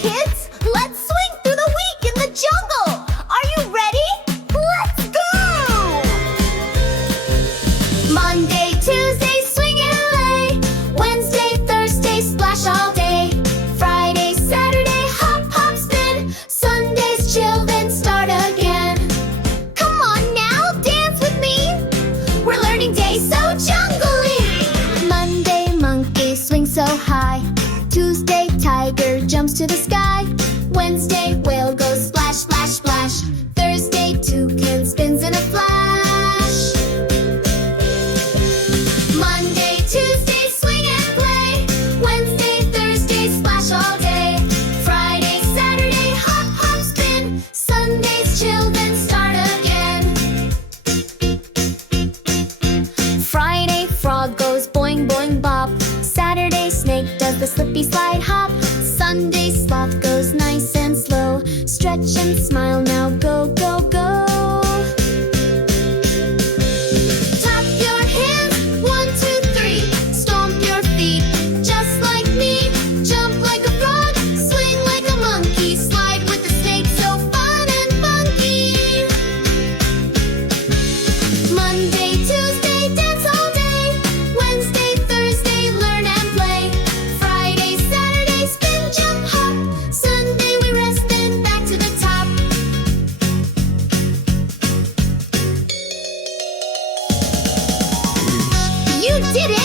kids! Let's swing through the week in the jungle! Are you ready? Let's go! Monday, Tuesday, swing and lay. Wednesday, Thursday, splash all day. Friday, Saturday, hop, hop, spin. Sundays, chill, then start again. Come on now, dance with me. We're learning days so jungly. Monday, monkey, swing so high. Tuesday, tiger jumps to the sky. Wednesday, whale goes splash, splash, splash. Thursday, toucan spins in a flash. Monday, Tuesday, swing and play. Wednesday, Thursday, splash all day. Friday, Saturday, hop, hop, spin. Sundays, chill, then start again. Friday, frog goes boing, boing, bop. Saturday, snake does the slippy slide hop. Sunday, sloth goes nice and slow. Stretch and smile, now go, go, go. Clap your hands, 1, 2, 3. Stomp your feet, just like me. Jump like a frog, swing like a monkey. Slide with the snake, so fun and funky. Monday, Tuesday, dance all day. Wednesday, Thursday, learn and play. Friday, Saturday, spin, jump, hop. Sunday, we rest, then back to the top. You did it!